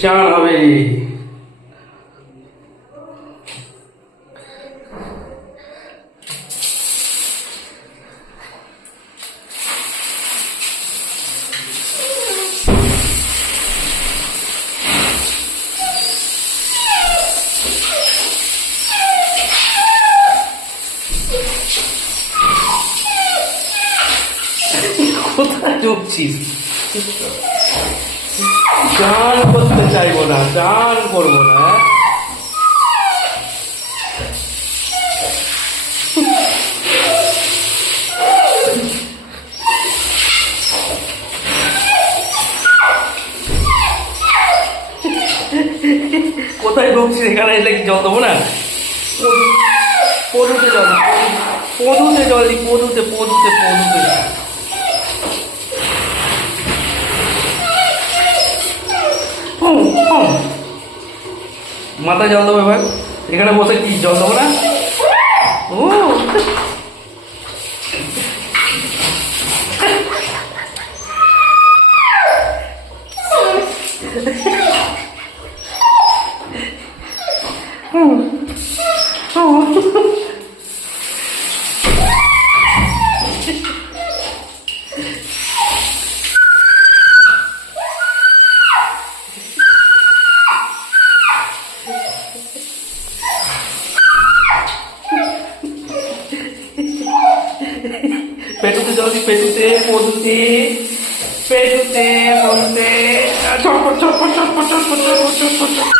চান হবে। কোথায় ঢুকছিস? চান করতে চাইবো না, চান করবো না। কোথায় ঢুকছিস? এখানে এলে কি জল দেবো না? পদুতে জল, পদুতে জল দি, পদুতে পদুতে পদুতে। মাথায় জল দেবো এবার। এখানে বসে কি জল দেবো না? ও পেটুতে জল দি, পেটুতে পদুতে, পেটুতে পদুতে, ছটপট ছটপট ছটপট ছটপট ছটপট ছটপট।